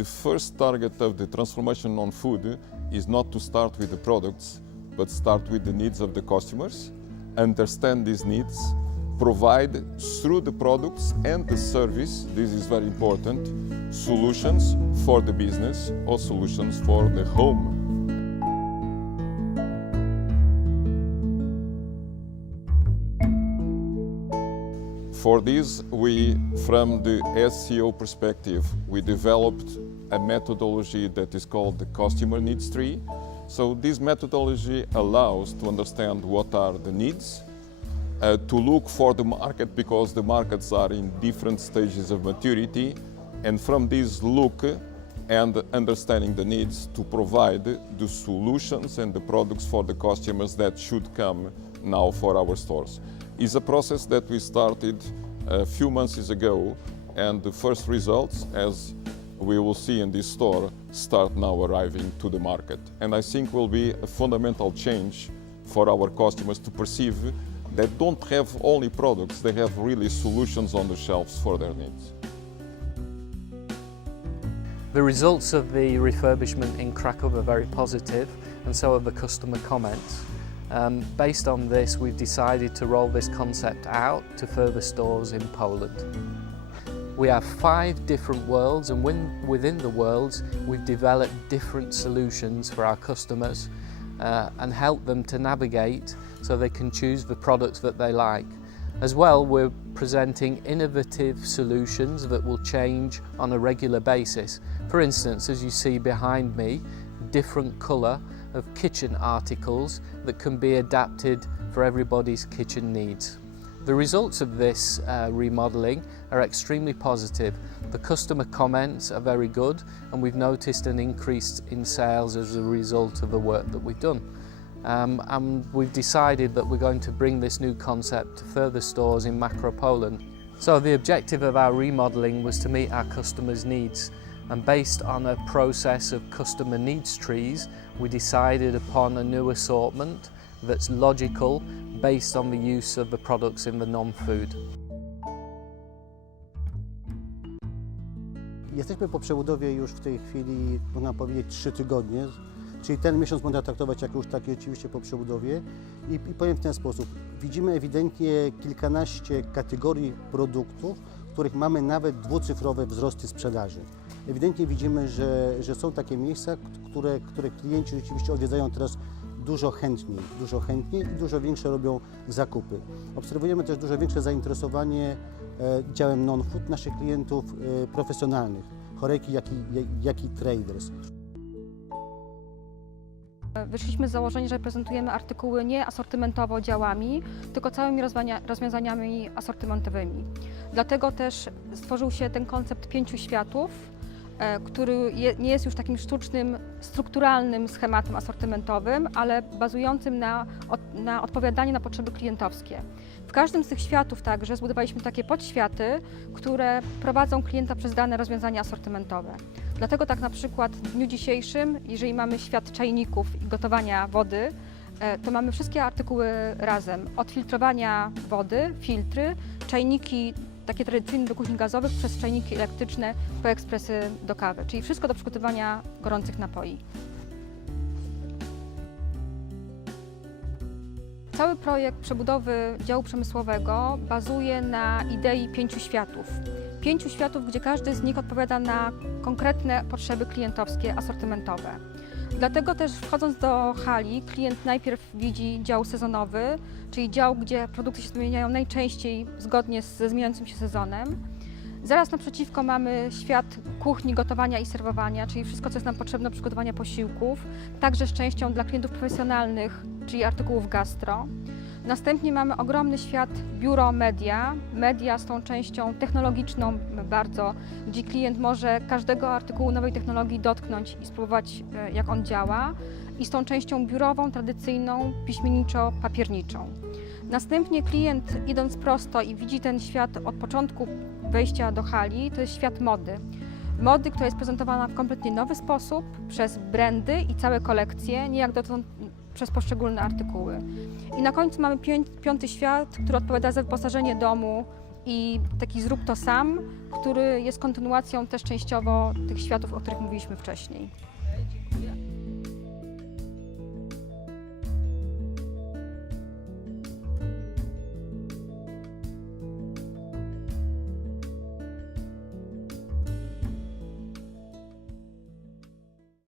the first target of the transformation on food is not to start with the products, but start with the needs of the customers, understand these needs, provide through the products and the service, this is very important, solutions for the business or solutions for the home. For this, we, from the SEO perspective, we developed a methodology that is called the customer needs tree. So this methodology allows to understand what are the needs, uh, to look for the market because the markets are in different stages of maturity, and from this look and understanding the needs to provide the solutions and the products for the customers that should come now for our stores. It's a process that we started a few months ago, and the first results, as we will see in this store, start now arriving to the market. And I think will be a fundamental change for our customers to perceive that don't have only products, they have really solutions on the shelves for their needs. The results of the refurbishment in Krakow are very positive and so are the customer comments. Um, based on this, we've decided to roll this concept out to further stores in Poland. We have five different worlds and win- within the worlds we've developed different solutions for our customers uh, and help them to navigate so they can choose the products that they like. As well, we're presenting innovative solutions that will change on a regular basis. For instance, as you see behind me, different colour of kitchen articles that can be adapted for everybody's kitchen needs. The results of this uh, remodelling are extremely positive. The customer comments are very good, and we've noticed an increase in sales as a result of the work that we've done. Um, and we've decided that we're going to bring this new concept to further stores in Macro Poland. So the objective of our remodelling was to meet our customers' needs. And based on a process of customer needs trees, we decided upon a new assortment that's logical based on the use of the products in the non-food. Jesteśmy po przebudowie już w tej chwili, można powiedzieć, trzy tygodnie, czyli ten miesiąc można traktować jako już taki oczywiście po przebudowie. I, I powiem w ten sposób, widzimy ewidentnie kilkanaście kategorii produktów, w których mamy nawet dwucyfrowe wzrosty sprzedaży. Ewidentnie widzimy, że, że są takie miejsca, które, które klienci rzeczywiście odwiedzają teraz dużo chętniej, dużo chętniej i dużo większe robią zakupy. Obserwujemy też dużo większe zainteresowanie e, działem non-food naszych klientów e, profesjonalnych, choreki, jak i, jak i traders. Wyszliśmy z założenia, że prezentujemy artykuły nie asortymentowo działami, tylko całymi rozwiązaniami asortymentowymi. Dlatego też stworzył się ten koncept pięciu światów, który je, nie jest już takim sztucznym, strukturalnym schematem asortymentowym, ale bazującym na, na odpowiadaniu na potrzeby klientowskie. W każdym z tych światów także zbudowaliśmy takie podświaty, które prowadzą klienta przez dane rozwiązania asortymentowe. Dlatego tak na przykład w dniu dzisiejszym, jeżeli mamy świat czajników i gotowania wody, e, to mamy wszystkie artykuły razem. Od filtrowania wody, filtry, czajniki takie tradycyjne do kuchni gazowych, przez czajniki elektryczne po ekspresy do kawy, czyli wszystko do przygotowania gorących napoi. Cały projekt przebudowy działu przemysłowego bazuje na idei pięciu światów. Pięciu światów, gdzie każdy z nich odpowiada na konkretne potrzeby klientowskie, asortymentowe. Dlatego też wchodząc do hali, klient najpierw widzi dział sezonowy, czyli dział, gdzie produkty się zmieniają najczęściej zgodnie ze zmieniającym się sezonem. Zaraz naprzeciwko mamy świat kuchni, gotowania i serwowania, czyli wszystko, co jest nam potrzebne do przygotowania posiłków, także z częścią dla klientów profesjonalnych, czyli artykułów gastro. Następnie mamy ogromny świat biuro media, media z tą częścią technologiczną bardzo, gdzie klient może każdego artykułu nowej technologii dotknąć i spróbować, e, jak on działa, i z tą częścią biurową, tradycyjną, piśmienniczo-papierniczą. Następnie klient, idąc prosto i widzi ten świat od początku wejścia do hali, to jest świat mody. Mody, która jest prezentowana w kompletnie nowy sposób przez brandy i całe kolekcje, nie jak dotąd przez poszczególne artykuły. I na końcu mamy piąty świat, który odpowiada za wyposażenie domu i taki zrób to sam, który jest kontynuacją też częściowo tych światów, o których mówiliśmy wcześniej.